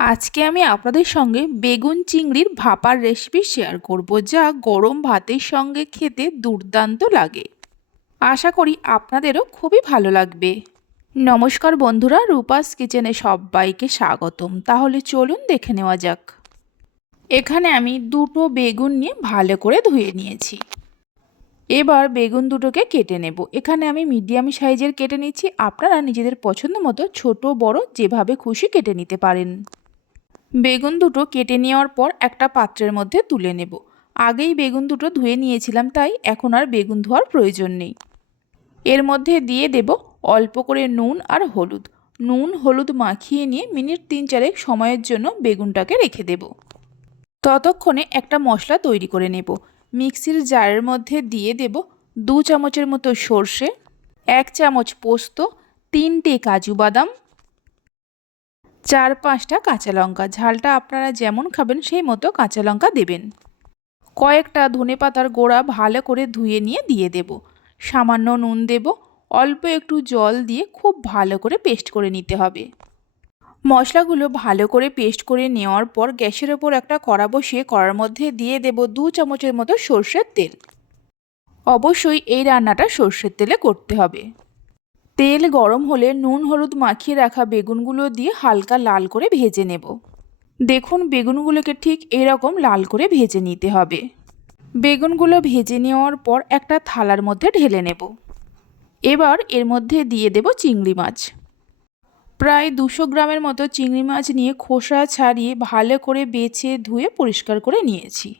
আজকে আমি আপনাদের সঙ্গে বেগুন চিংড়ির ভাপার রেসিপি শেয়ার করব, যা গরম ভাতের সঙ্গে খেতে দুর্দান্ত লাগে। আশা করি আপনাদেরও খুবই ভালো লাগবে। নমস্কার বন্ধুরা, রূপাস কিচেনে সবাইকে স্বাগতম। তাহলে চলুন দেখে নেওয়া যাক। এখানে আমি দুটো বেগুন নিয়ে ভালো করে ধুয়ে নিয়েছি। এবার বেগুন দুটোকে কেটে নেব। এখানে আমি মিডিয়াম সাইজের কেটে নিচ্ছি। আপনারা নিজেদের পছন্দ মতো ছোট, বড়, যেভাবে খুশি কেটে নিতে পারেন। বেগুন দুটো কেটে নেওয়ার পর একটা পাত্রের মধ্যে তুলে নেব। আগেই বেগুন দুটো ধুয়ে নিয়েছিলাম তাই এখন আর বেগুন ধোয়ার প্রয়োজন নেই। এর মধ্যে দিয়ে দেব অল্প করে নুন আর হলুদ। নুন, হলুদ মাখিয়ে নিয়ে মিনিট তিন চারেক সময়ের জন্য বেগুনটাকে রেখে দেব। ততক্ষণে একটা মশলা তৈরি করে নেব। মিক্সির জারের মধ্যে দিয়ে দেব দু চামচের মতো সর্ষে, এক চামচ পোস্ত, তিনটে কাজু বাদাম চার পাঁচটা কাঁচা লঙ্কা। ঝালটা আপনারা যেমন খাবেন, সেই মতো কাঁচা লঙ্কা দেবেন। কয়েকটা ধনে পাতার গোড়া ভালো করে ধুয়ে নিয়ে দিয়ে দেব। সামান্য নুন দেব। অল্প একটু জল দিয়ে খুব ভালো করে পেস্ট করে নিতে হবে। মশলাগুলো ভালো করে পেস্ট করে নেওয়ার পর গ্যাসের ওপর একটা কড়া বসিয়ে কড়ার মধ্যে দিয়ে দেব দু চামচের মতো সর্ষের তেল। অবশ্যই এই রান্নাটা সর্ষের তেলে করতে হবে। তেল গরম হলে নুন হলুদ মাখিয়ে রাখা বেগুনগুলো দিয়ে হালকা লাল করে ভেজে নেব। দেখুন বেগুনগুলোকে ঠিক এরকম লাল করে ভেজে নিতে হবে। বেগুনগুলো ভেজে নেওয়ার পর একটা থালার মধ্যে ঢেলে নেব। এবার এর মধ্যে দিয়ে দেব চিংড়ি মাছ। প্রায় দুশো গ্রামের মতো চিংড়ি মাছ নিয়ে খোসা ছাড়িয়ে ভালো করে বেছে ধুয়ে পরিষ্কার করে নিয়েছি।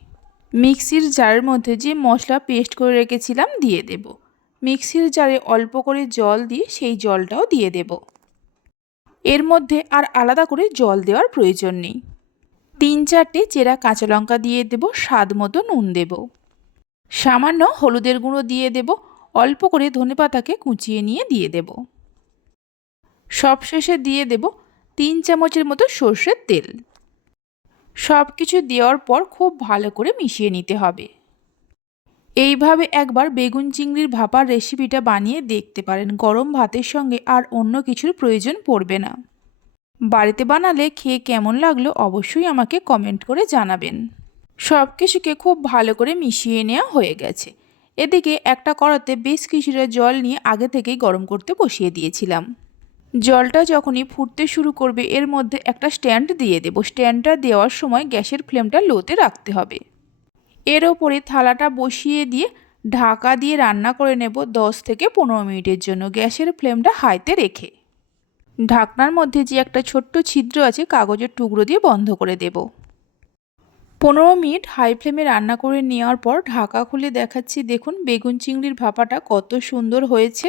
মিক্সির জারের মধ্যে যে মশলা পেস্ট করে রেখেছিলাম দিয়ে দেবো। মিক্সির জারে অল্প করে জল দিয়ে সেই জলটাও দিয়ে দেব। এর মধ্যে আর আলাদা করে জল দেওয়ার প্রয়োজন নেই। তিন চারটে চেরা কাঁচা লঙ্কা দিয়ে দেব, স্বাদ মতো নুন দেব। সামান্য হলুদের গুঁড়ো দিয়ে দেব, অল্প করে ধনে পাতাকে কুচিয়ে নিয়ে দিয়ে দেব। সবশেষে দিয়ে দেব তিন চামচের মতো সর্ষের তেল। সব কিছু দেওয়ার পর খুব ভালো করে মিশিয়ে নিতে হবে। এইভাবে একবার বেগুন চিংড়ির ভাপার রেসিপিটা বানিয়ে দেখতে পারেন। গরম ভাতের সঙ্গে আর অন্য কিছুর প্রয়োজন পড়বে না। বাড়িতে বানালে খেয়ে কেমন লাগল অবশ্যই আমাকে কমেন্ট করে জানাবেন। সব কিছুকে খুব ভালো করে মিশিয়ে নেওয়া হয়ে গেছে। এদিকে একটা কড়াতে বেশ কিছুটা জল নিয়ে আগে থেকেই গরম করতে বসিয়ে দিয়েছিলাম। জলটা যখনই ফুটতে শুরু করবে, এর মধ্যে একটা স্ট্যান্ড দিয়ে দেবো। স্ট্যান্ডটা দেওয়ার সময় গ্যাসের ফ্লেমটা লোতে রাখতে হবে। এর ওপরে থালাটা বসিয়ে দিয়ে ঢাকা দিয়ে রান্না করে নেব দশ থেকে পনেরো মিনিটের জন্য। গ্যাসের ফ্লেমটা হাইতে রেখে। ঢাকনার মধ্যে যে একটা ছোট্ট ছিদ্র আছে, কাগজের টুকরো দিয়ে বন্ধ করে দেব। পনেরো মিনিট হাই ফ্লেমে রান্না করে নেওয়ার পর ঢাকা খুলে দেখাচ্ছি। দেখুন, বেগুন চিংড়ির ভাপাটা কত সুন্দর হয়েছে।